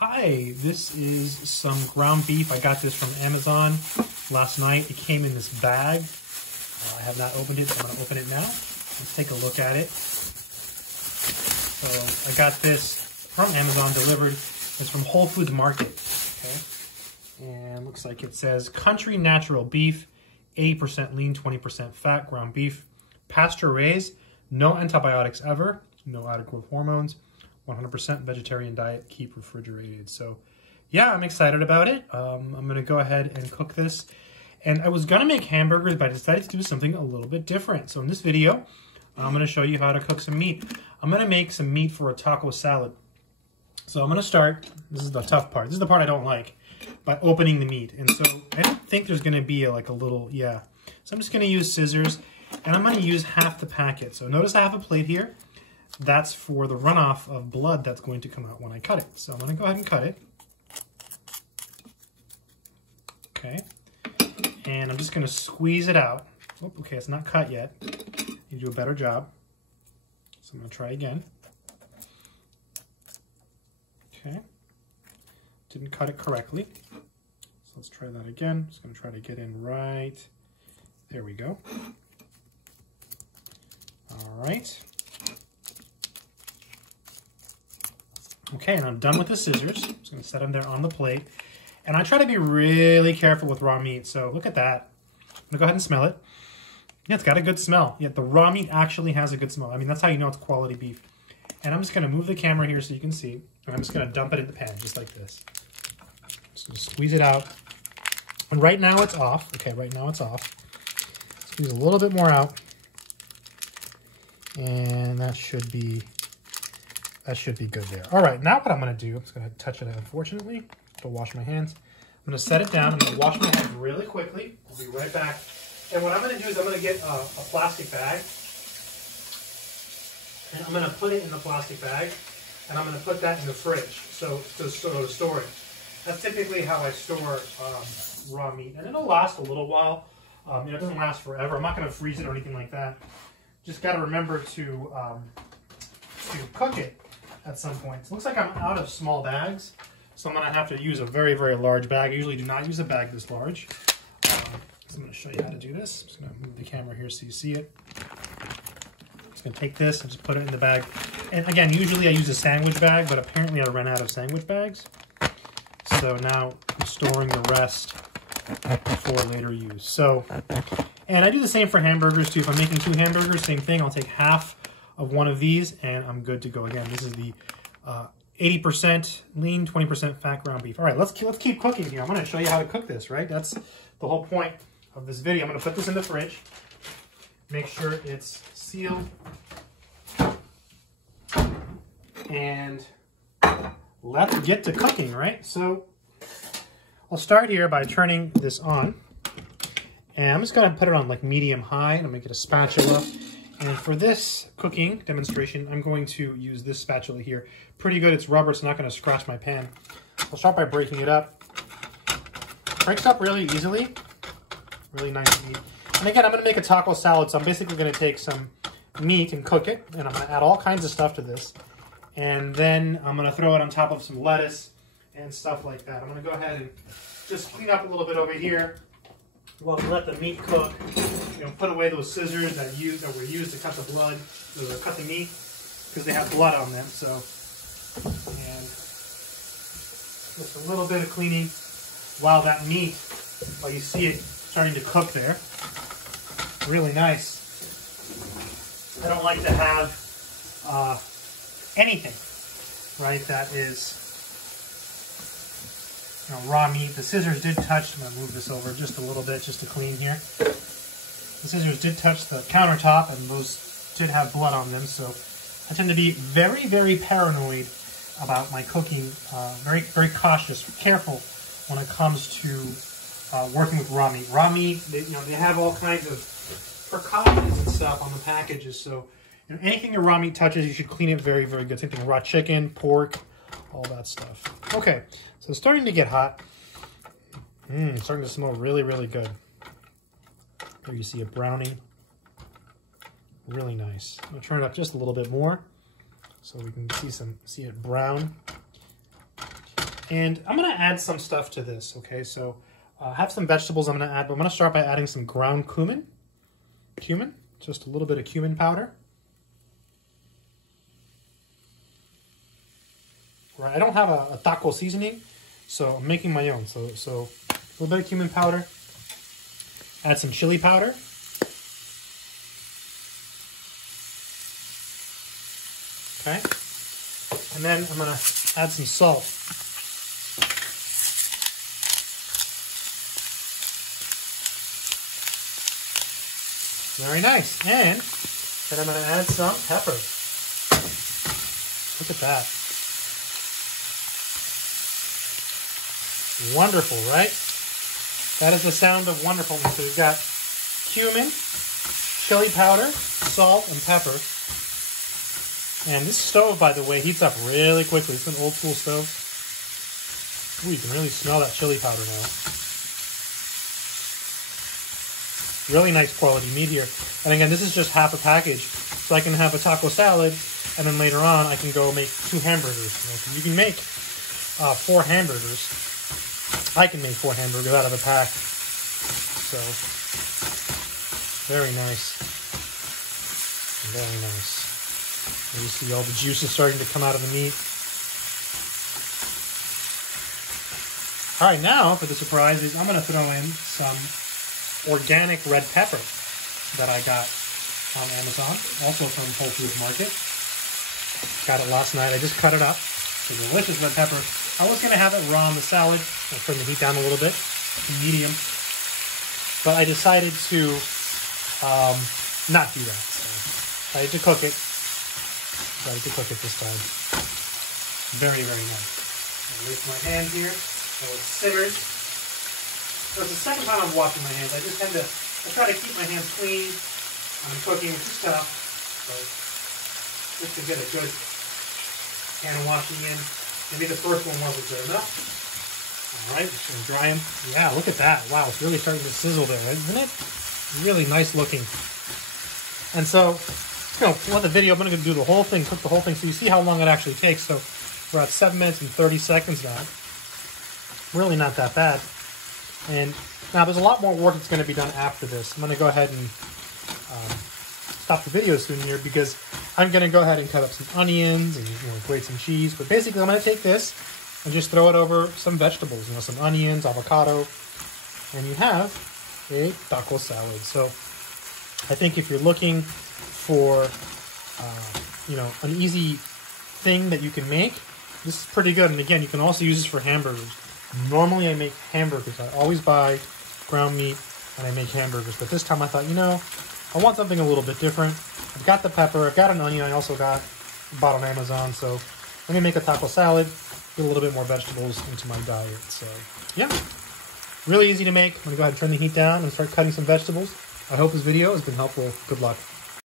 Hi, this is some ground beef. I got this from Amazon last night. It came in this bag. I have not opened it, so I'm going to open it now. Let's take a look at it. So I got this from Amazon delivered. It's from Whole Foods Market. Okay, and looks like it says Country Natural Beef, 80% lean, 20% fat, ground beef, pasture raised, no antibiotics ever, no added growth hormones, 100% vegetarian diet, keep refrigerated. So yeah, I'm excited about it. I'm going to go ahead and cook this. And I was going to make hamburgers, but I decided to do something a little bit different. So in this video, I'm going to show you how to cook some meat. I'm going to make some meat for a taco salad. So I'm going to start, this is the tough part. This is the part I don't like, by opening the meat. And so I don't think there's going to be a little, yeah. So I'm just going to use scissors, and I'm going to use half the packet. So notice I have a plate here. That's for the runoff of blood that's going to come out when I cut it. So I'm going to go ahead and cut it. Okay. And I'm just going to squeeze it out. Oh, okay, it's not cut yet. You do a better job. So I'm going to try again. Okay. Didn't cut it correctly. So let's try that again. Just going to try to get in right. There we go. All right. Okay, and I'm done with the scissors. I'm just going to set them there on the plate. And I try to be really careful with raw meat. So look at that. I'm going to go ahead and smell it. Yeah, it's got a good smell. Yeah, the raw meat actually has a good smell. I mean, that's how you know it's quality beef. And I'm just going to move the camera here so you can see. And I'm just going to dump it in the pan, just like this. Just going to squeeze it out. And right now it's off. Okay, right now it's off. Squeeze a little bit more out. And that should be good there. All right, now what I'm going to do, I'm just going to touch it, unfortunately, to wash my hands. I'm going to set it down. I'm going to wash my hands really quickly. I'll be right back. And what I'm going to do is I'm going to get a plastic bag. And I'm going to put it in the plastic bag. And I'm going to put that in the fridge so to store it. That's typically how I store raw meat. And it'll last a little while. It doesn't last forever. I'm not going to freeze it or anything like that. Just got to remember to cook it at some point. So it looks like I'm out of small bags, so I'm going to have to use a very, very large bag. I usually do not use a bag this large. So I'm going to show you how to do this. I'm just going to move the camera here so you see it. I'm just going to take this and just put it in the bag. And again, usually I use a sandwich bag, but apparently I ran out of sandwich bags. So now I'm storing the rest for later use. So, and I do the same for hamburgers too. If I'm making 2 hamburgers, same thing. I'll take half of one of these and I'm good to go. Again, this is the 80% lean, 20% fat ground beef. All right, let's keep cooking here. I'm going to show you how to cook this, right? That's the whole point of this video. I'm going to put this in the fridge. Make sure it's sealed. And let's get to cooking, right? So I'll start here by turning this on. And I'm just going to put it on like medium high. And I'm going to get a spatula. And for this cooking demonstration, I'm going to use this spatula here. Pretty good, it's rubber, it's not going to scratch my pan. I'll start by breaking it up. Breaks up really easily. Really nice meat. And again, I'm going to make a taco salad, so I'm basically going to take some meat and cook it. And I'm going to add all kinds of stuff to this. And then I'm going to throw it on top of some lettuce and stuff like that. I'm going to go ahead and just clean up a little bit over here while we let the meat cook. You know, put away those scissors that were used to cut the blood, or cut the meat, because they have blood on them. So, and just a little bit of cleaning while that meat, while you see it starting to cook there. Really nice. I don't like to have anything, right, that is, you know, raw meat. The scissors did touch, I'm going to move this over just a little bit just to clean here. The scissors did touch the countertop, and those did have blood on them, so I tend to be very, very paranoid about my cooking, very, very cautious, careful when it comes to working with raw meat. Raw meat, they have all kinds of precautions and stuff on the packages, so you know, anything your raw meat touches, you should clean it very, very good. Same thing, raw chicken, pork, all that stuff. Okay, so it's starting to get hot. It's starting to smell really, really good. There you see it browning. Really nice. I'm gonna turn it up just a little bit more so we can see it brown. And I'm going to add some stuff to this, okay? So I have some vegetables I'm going to add, but I'm going to start by adding some ground cumin. Just a little bit of cumin powder. Right, I don't have a taco seasoning, so I'm making my own. So a little bit of cumin powder. Add some chili powder. Okay. And then I'm going to add some salt. Very nice. And then I'm going to add some pepper. Look at that. Wonderful, right? That is the sound of wonderfulness. So we've got cumin, chili powder, salt, and pepper. And this stove, by the way, heats up really quickly. It's an old school stove. Ooh, you can really smell that chili powder now. Really nice quality meat here. And again, this is just half a package. So I can have a taco salad, and then later on I can go make 2 hamburgers. You can make 4 hamburgers. I can make 4 hamburgers out of a pack. So, very nice. Very nice. And you see all the juices starting to come out of the meat. All right, now for the surprise is I'm going to throw in some organic red pepper that I got on Amazon, also from Whole Foods Market. Got it last night. I just cut it up. It's a delicious red pepper. I was going to have it raw on the salad. I'll turn the heat down a little bit to medium. But I decided to not do that. So I had to cook it. This time. Very, very nice. I raise my hand here. So it's simmered. So it's the second time I'm washing my hands. I try to keep my hands clean when I'm cooking, which is tough. So just to get a good can of washing in. Maybe the first one wasn't good enough. All right, just gonna dry them. Yeah, look at that. Wow, it's really starting to sizzle there, isn't it? Really nice looking. And so, let the video, I'm gonna do the whole thing, cook the whole thing, so you see how long it actually takes. So we're at 7 minutes and 30 seconds now. Really not that bad. And now there's a lot more work that's going to be done after this. I'm going to go ahead and stop the video soon here because I'm going to go ahead and cut up some onions and grate some cheese. But basically, I'm going to take this and just throw it over some vegetables, some onions, avocado, and you have a taco salad. So I think if you're looking for an easy thing that you can make, this is pretty good. And again, you can also use this for hamburgers. Normally I make hamburgers. I always buy ground meat and I make hamburgers. But this time I thought, I want something a little bit different. I've got the pepper. I've got an onion I also bought on Amazon. So let me make a taco salad, get a little bit more vegetables into my diet. So yeah, really easy to make. I'm going to go ahead and turn the heat down and start cutting some vegetables. I hope this video has been helpful. Good luck.